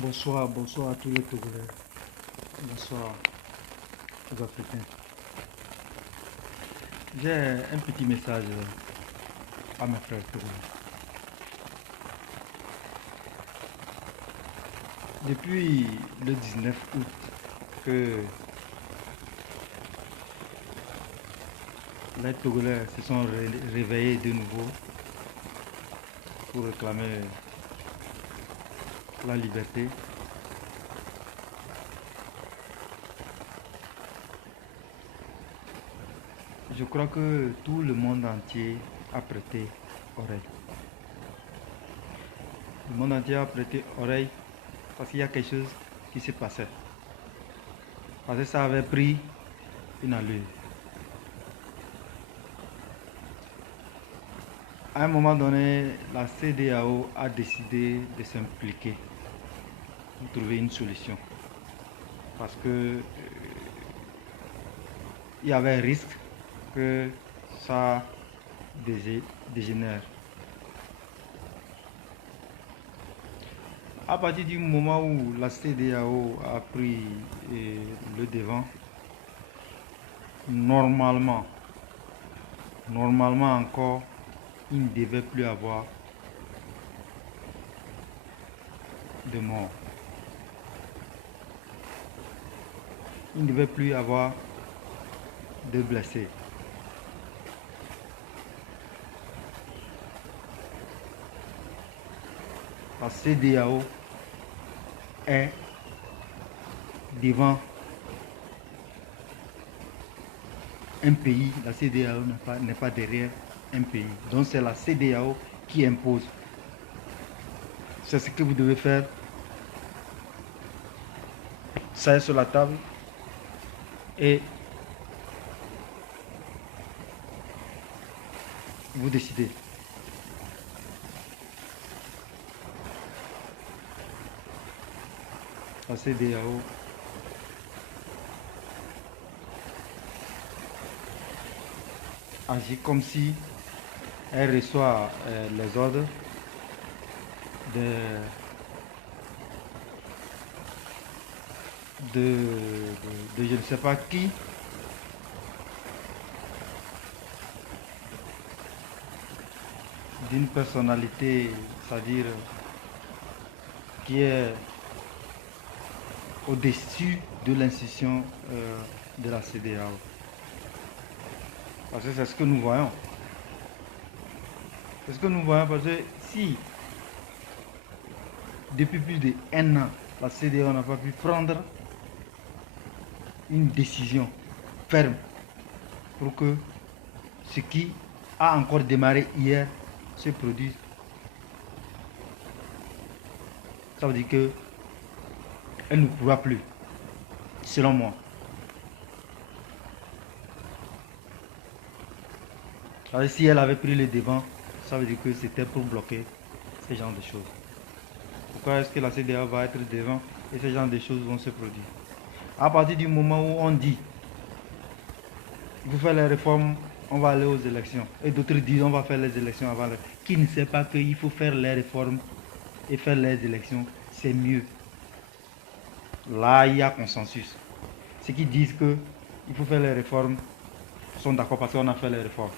Bonsoir, bonsoir à tous les Togolais. Bonsoir aux Africains. J'ai un petit message à mes frères Togolais. Depuis le 19 août que les Togolais se sont réveillés de nouveau pour réclamer la liberté. Je crois que tout le monde entier a prêté oreille. Le monde entier a prêté oreille parce qu'il y a quelque chose qui se passait. Parce que ça avait pris une allure. À un moment donné, la CEDEAO a décidé de s'impliquer pour trouver une solution. Parce que il y avait un risque que ça dégénère. À partir du moment où la CEDEAO a pris le devant, normalement encore, il ne devait plus avoir de morts. Il ne devait plus avoir de blessés. La CEDEAO est devant un pays, la CEDEAO n'est pas derrière un pays. Donc c'est la CEDEAO qui impose. C'est ce que vous devez faire. Ça est sur la table et vous décidez. La CEDEAO agit comme si elle reçoit les ordres de je ne sais pas qui, d'une personnalité, c'est-à-dire qui est au-dessus de l'institution de la CEDEAO. Parce que c'est ce que nous voyons. C'est ce que nous voyons parce que si depuis plus d'1 an, la CEDEAO n'a pas pu prendre une décision ferme pour que ce qui a encore démarré hier se produise, ça veut dire que elle ne pourra plus, selon moi. Alors, si elle avait pris le devant, ça veut dire que c'était pour bloquer ce genre de choses. Pourquoi est-ce que la CEDEAO va être devant et ce genre de choses vont se produire? À partir du moment où on dit il faut faire les réformes, on va aller aux élections. Et d'autres disent on va faire les élections avant. Qui ne sait pas qu'il faut faire les réformes et faire les élections, c'est mieux. Là, il y a consensus. Ceux qui disent qu'il faut faire les réformes sont d'accord parce qu'on a fait les réformes.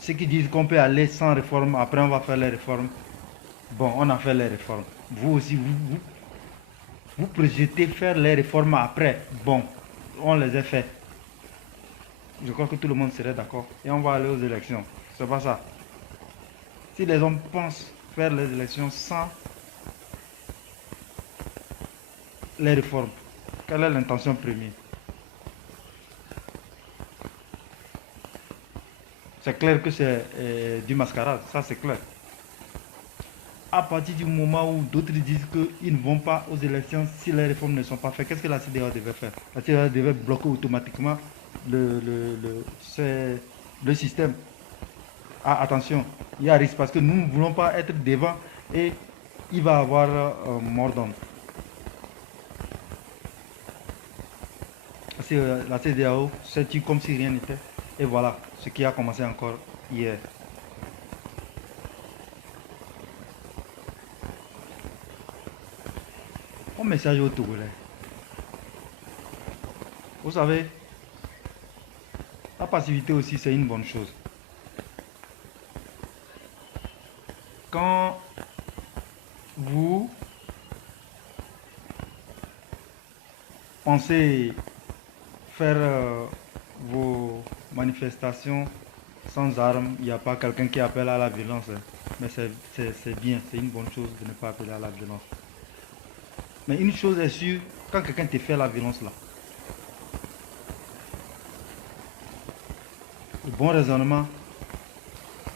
Ceux qui disent qu'on peut aller sans réforme, après on va faire les réformes. Bon, on a fait les réformes. Vous aussi, vous projetez faire les réformes après. Bon, on les a fait. Je crois que tout le monde serait d'accord. Et on va aller aux élections. C'est pas ça. Si les hommes pensent faire les élections sans les réformes, quelle est l'intention première? C'est clair que c'est du mascarade, ça c'est clair. À partir du moment où d'autres disent qu'ils ne vont pas aux élections si les réformes ne sont pas faites, qu'est-ce que la CEDEAO devait faire? La CEDEAO devait bloquer automatiquement le système. Ah, attention, il y a un risque parce que nous ne voulons pas être devant et il va y avoir mort d'homme. La CEDEAO s'est tue comme si rien n'était. Et voilà ce qui a commencé encore hier. Mon message au Togolais. Vous savez, la passivité aussi, c'est une bonne chose. Quand vous pensez faire vos manifestations sans armes, il n'y a pas quelqu'un qui appelle à la violence. Mais c'est bien, c'est une bonne chose de ne pas appeler à la violence. Mais une chose est sûre, quand quelqu'un te fait la violence là, le bon raisonnement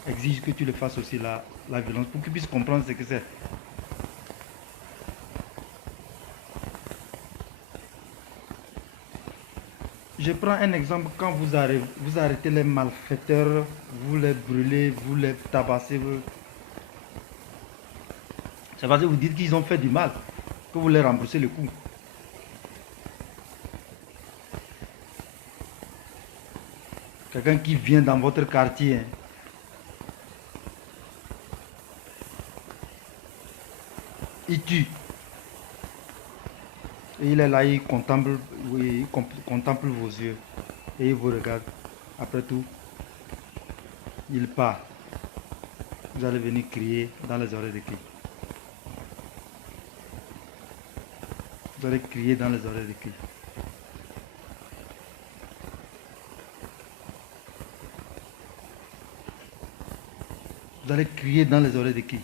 exige que tu le fasses aussi la violence pour qu'il puisse comprendre ce que c'est. Je prends un exemple, quand vous arrêtez les malfaiteurs, vous les brûlez, vous les tabassez, c'est parce que vous dites qu'ils ont fait du mal, que vous les remboursez le coup. Quelqu'un qui vient dans votre quartier, il tue. Et il est là, il contemple vos yeux. Et il vous regarde. Après tout, il part. Vous allez venir crier dans les oreilles de qui? Vous allez crier dans les oreilles de qui? Vous allez crier dans les oreilles de qui?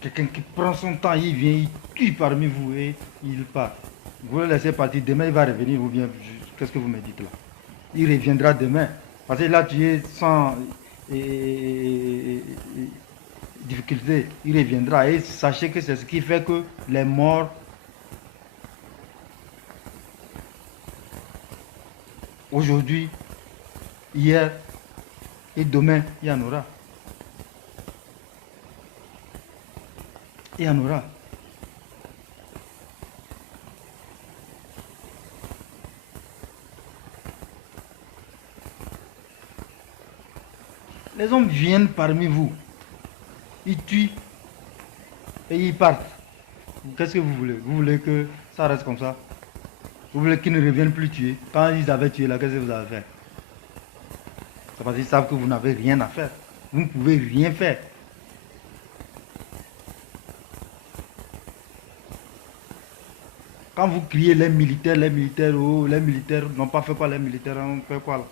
Quelqu'un qui prend son temps, il vient, il tue parmi vous et il part. Vous le laissez partir, demain il va revenir ou bien, qu'est-ce que vous me dites là? Il reviendra demain. Parce que là tu es sans difficulté, il reviendra. Et sachez que c'est ce qui fait que les morts aujourd'hui, hier et demain, il y en aura. Il y en aura. Les hommes viennent parmi vous. Ils tuent et ils partent. Qu'est-ce que vous voulez? Vous voulez que ça reste comme ça? Vous voulez qu'ils ne reviennent plus tuer? Quand ils avaient tué là, qu'est-ce que vous avez fait? C'est parce qu'ils savent que vous n'avez rien à faire. Vous ne pouvez rien faire. Quand vous criez les militaires, oh, les militaires n'ont pas fait quoi, les militaires ont fait quoi là?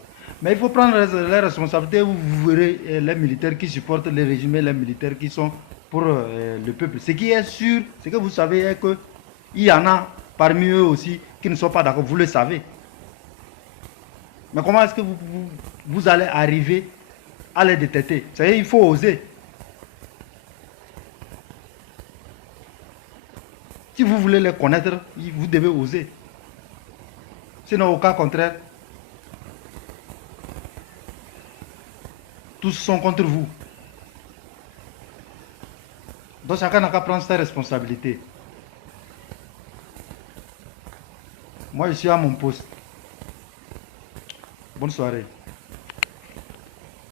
Mais il faut prendre les responsabilités, vous verrez les militaires qui supportent les régimes et les militaires qui sont pour le peuple. Ce qui est sûr, c'est que vous savez qu'il y en a parmi eux aussi qui ne sont pas d'accord, vous le savez. Mais comment est-ce que vous allez arriver à les détecter? C'est-à-dire qu'il faut oser. Si vous voulez les connaître, vous devez oser. Sinon, au cas contraire, tous sont contre vous. Donc chacun n'a qu'à prendre ses responsabilités. Moi, je suis à mon poste. Bonne soirée.